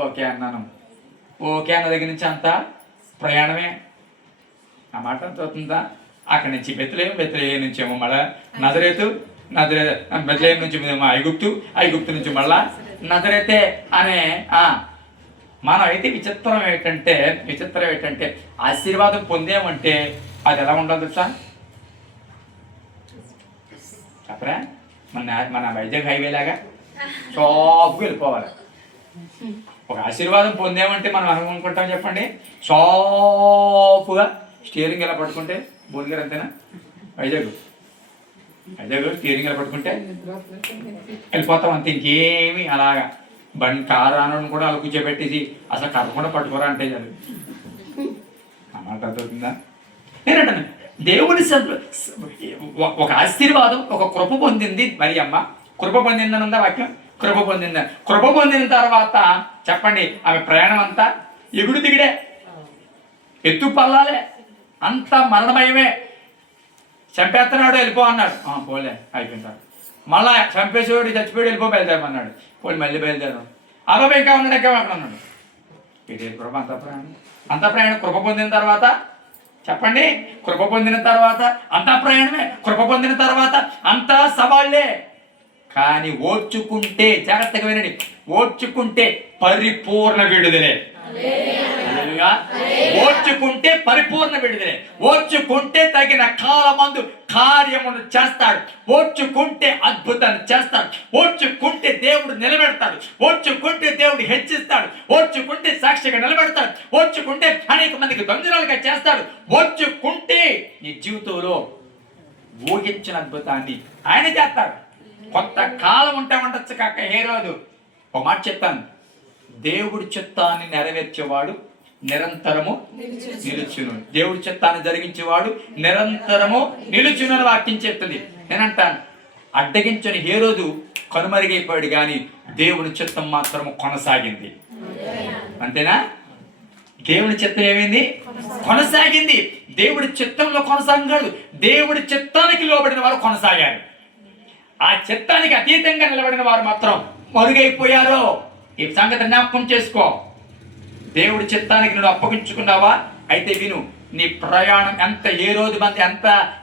ఓకే అన్నాను, ఓకే అన్న దగ్గర నుంచి అంతా ప్రయాణమే. ఆ మాట అవుతుందా? అక్కడి నుంచి బెత్లెహేము నుంచి ఏమో మళ్ళా నజరేతు, బెత్లెహేము నుంచి ఐగుప్తు నుంచి మళ్ళా నజరేతే అనే. మనం అయితే విచిత్రం ఏంటంటే ఆశీర్వాదం పొందేమంటే అది ఎలా ఉండాలి తెలుసా? చెప్పరా? మన వైజాగ్ హైవే లాగా షాప్కి వెళ్ళిపోవాలి. ఒక ఆశీర్వాదం పొందేమంటే మనం అనుకుంటాం చెప్పండి, షాపుగా స్టీరింగ్ ఎలా పట్టుకుంటే, భువనగిరి అంతేనా, వైజాగ్ స్టీరింగ్ ఎలా పట్టుకుంటే వెళ్ళిపోతాం అంతే. ఇంకేమి అలాగా కారు అనడం కూడా అలా కూర్చోబెట్టేసి అసలు కర్రకుండా పట్టుకోరా అంటే చాలు. అన్నమాట అర్థవుతుందా? నేనంటాను, దేవుని ఒక ఆశీర్వాదం, ఒక కృప పొందింది మరి అమ్మ. కృప పొందిందని ఉందా వాక్యం? కృప పొందిన తర్వాత చెప్పండి, ఆమె ప్రయాణం అంతా ఎగుడు దిగిడే, ఎత్తు పల్లాలే, అంతా మరణమయమే. చంపేస్తున్నాడు, వెళ్ళిపో అన్నాడు, పోలే అయిపోయింటాడు. మళ్ళా చంపేసేవాడు చచ్చిపోయాడు, వెళ్ళిపో బయలుదేరమన్నాడు, పోయి మళ్ళీ బయలుదేరాం. అబ్బాయి ఇంకా ఉన్నాడు, ఎక్కడ అక్కడ ఉన్నాడు. ఇదే కృప. అంత ప్రయాణం కృప పొందిన తర్వాత చెప్పండి, కృప పొందిన తర్వాత అంతా ప్రయాణమే. కృప పొందిన తర్వాత అంతా సవాళ్లే. కానీ ఓర్చుకుంటే, జాగ్రత్తగా వినండి, ఓర్చుకుంటే పరిపూర్ణ విడుదలే. ఓర్చుకుంటే పరిపూర్ణ విడుదలే. ఓర్చుకుంటే తగిన కాలమందు కార్యమును చేస్తాడు. ఓర్చుకుంటే అద్భుతాన్ని చేస్తాడు. ఓర్చుకుంటే దేవుడు నిలబెడతాడు. ఓర్చుకుంటే దేవుడు హెచ్చిస్తాడు. ఓర్చుకుంటే సాక్షిగా నిలబెడతాడు. ఓర్చుకుంటే అనేక మందికి దొంగరాలుగా చేస్తాడు. ఓర్చుకుంటే నీ జీవితంలో ఊహించిన అద్భుతాన్ని ఆయన చేస్తాడు. కొంతకాలం ఉంటే ఉండొచ్చు కాక హేరోదు. ఒక మాట చెప్తాను, దేవుడి చిత్తాన్ని నెరవేర్చేవాడు నిరంతరము నిలుచును. దేవుడి చిత్తాన్ని జరిగించేవాడు నిరంతరము నిలుచును అని వాక్యం చెప్తుంది. నేనంటాను, అడ్డగించని హేరోదు కనుమరుగైపోయాడు, కానీ దేవుని చిత్తం మాత్రము కొనసాగింది. అంతేనా? దేవుడి చిత్తం ఏమైంది? కొనసాగింది. దేవుడి చిత్తంలో కొనసాగాడు. దేవుడి చిత్తానికి లోబడిన వారు కొనసాగారు. ఆ చిత్తానికి అతీతంగా నిలబడిన వారు మాత్రం మరుగైపోయారు. ఈ సంగతి జ్ఞాపకం చేసుకో. దేవుడి చిత్తానికి నువ్వు అప్పగించుకున్నావా? అయితే విను, నీ ప్రయాణం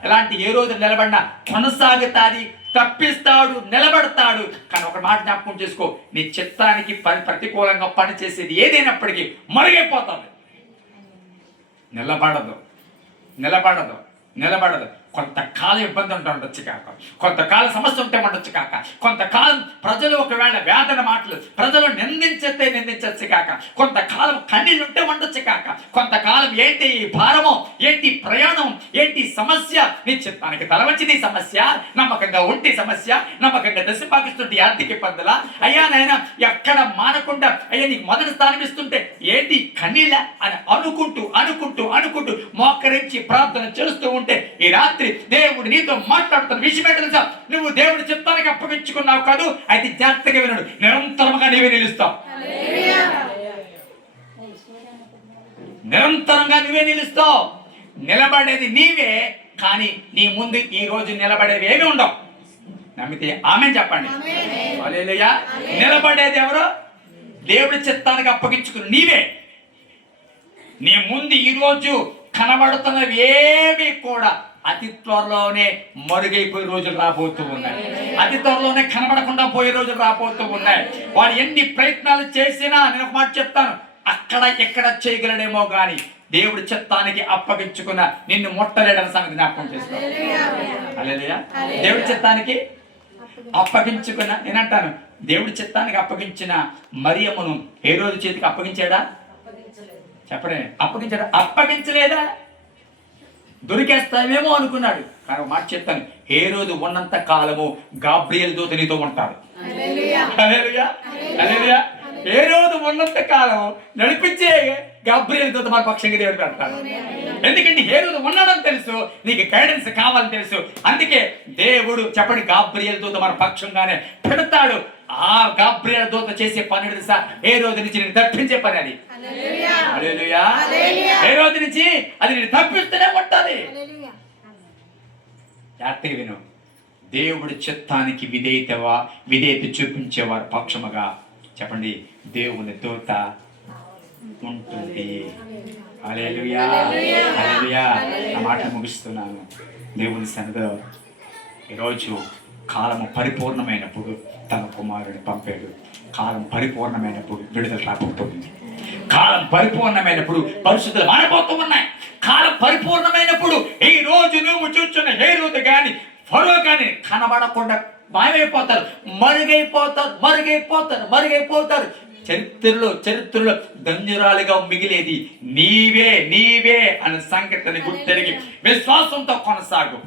ఎలాంటి ఏ రోజు నిలబడినా కొనసాగుతాది. తప్పిస్తాడు, నిలబడతాడు. కానీ ఒక మాట జ్ఞాపకం చేసుకో, నీ చిత్తానికి ప్రతికూలంగా పనిచేసేది ఏదైనప్పటికీ మరుగైపోతుంది. నిలబడదు. కొంతకాలం ఇబ్బంది ఉండొచ్చు కాక, కొంతకాలం సమస్య ఉంటే ఉండొచ్చు కాక, కొంతకాలం ప్రజలు ఒకవేళ వేదన మాటలు ప్రజలు నిందించచ్చు కాక, కొంతకాలం కన్నీళ్ళు ఉంటే ఉండొచ్చు కాక, కొంతకాలం ఏంటి భారమో, ఏంటి ప్రయాణం, ఏంటి సమస్య, నీ చిత్తానికి తలవంచింది సమస్య, నమ్మకంగా ఉంటే సమస్య, నమ్మకంగా దశ పాకిస్తుంటే ఆర్థిక ఇబ్బందుల, అయ్యా నాయన ఎక్కడ మానకుండా అయ్యా నీకు మొదటి స్థానం ఇస్తుంటే ఏంటి కన్నీళ్ళ అని అనుకుంటూ మోకరించి ప్రార్థన చేస్తూ ఉంటే ఈ రాత్రి దేవుడు నీతో మాట్లాడుతున్న విషయం ఏంటో తెలుసా? నువ్వు దేవుడి చిత్తానికి అప్పగించుకున్నావు కాదు. అయితే జాగ్రత్తగా వినడు, నిరంతరంగా నీవే నిలుస్తావు. నిలబడేది నీవే, కానీ నీ ముందు ఈ రోజు నిలబడేవి ఏమి ఉండవు. నమ్మితే ఆమె చెప్పండి. హల్లెలూయా. నిలబడేది ఎవరో? దేవుడి చిత్తానికి అప్పగించుకుని నీవే. నీ ముందు ఈరోజు కనబడుతున్నవి ఏవి కూడా అతి త్వరలోనే మరుగైపోయే రోజులు రాబోతూ ఉన్నాయి. అతి త్వరలోనే కనబడకుండా పోయే రోజులు రాబోతూ ఉన్నాయి. వాడు ఎన్ని ప్రయత్నాలు చేసినా నేను ఒక మాట చెప్తాను, అక్కడ ఎక్కడ చేయగలడేమో గాని దేవుడి చిత్తానికి అప్పగించుకున్న నిన్ను ముట్టలేడన్న సంగతి జ్ఞాపకం చేసుకో. హల్లెలూయా. దేవుడి చిత్తానికి అప్పగించుకున్న, నేనంటాను దేవుడి చిత్తానికి అప్పగించిన మరియమ్మను హేరోదు చేతికి అప్పగించాడా? చెప్పడే, అప్పగించాడా? అప్పగించలేదా? దొరికేస్తామేమో అనుకున్నాడు. కానీ ఒక మాట చెప్తాను, హేరోదు ఉన్నంత కాలము గాబ్రియేలు దూత నీతో ఉంటాడు. హల్లెలూయా, హల్లెలూయా. హేరోదు ఉన్నంత కాలం నడిపించే గాబ్రియేలు దూత మన పక్షంగా దేవుడు పెడతాడు. ఎందుకంటే హేరోదు ఉన్నాడని తెలుసు, నీకు గైడెన్స్ కావాలని తెలుసు. అందుకే దేవుడు చెప్పండి, గాబ్రియేలు దూత మన పక్షంగానే పెడతాడు. ఆ గాబ్రియేలు దూత చేసే పని తెలుసా? హేరోదు నుంచి నేను తప్పించే పని అది. హల్లెలూయా. హేరోదు నుంచి అది నేను తప్పిస్తూనే ఉంటుంది. జాగ్రత్తగా విను. దేవుడి చిత్తానికి విధేయత చూపించేవారు పక్షముగా చెప్పండి దేవుని దూత ఉంటుంది. హల్లెలూయా, హల్లెలూయా. ఆ మాట ముగిస్తున్నాను. దేవుని సన్నిధిలో ఈరోజు కాలము పరిపూర్ణమైనప్పుడు తన కుమారుని పంపాడు. కాలం పరిపూర్ణమైనప్పుడు విడుదల రాబోతుంది. కాలం పరిపూర్ణమైనప్పుడు పరిస్థితులు మారిపోతూ ఉన్నాయి. కాలం పరిపూర్ణమైనప్పుడు ఈ రోజు నువ్వు చూస్తున్న హేరోదు గాని ఫరో గాని కనబడకుండా మాయమైపోతారు, మరుగైపోతారు. చరిత్రలో దంజురాలుగా మిగిలేది నీవే అనే సంగతిని గుర్తెరిగి విశ్వాసంతో కొనసాగు,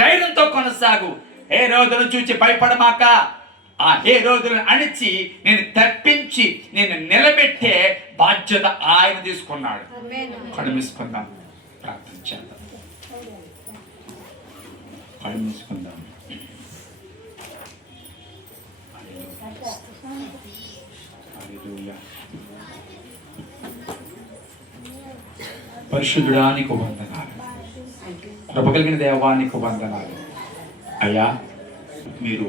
ధైర్యంతో కొనసాగు. ఏ రోజును చూచి భయపడమాక. ఆ ఏ రోజులను అణిచి నేను తప్పించి నేను నిలబెట్టే బాధ్యత ఆయన తీసుకున్నాడు. కళ్ళు మూసుకుందాం, ప్రార్థన చేద్దాం. కళ్ళు మూసుకుందాం. పరిశుద్ధుడానికి వందనాలు, కృప కలిగిన దేవానికి వందనాలు. అయ్యా, మీరు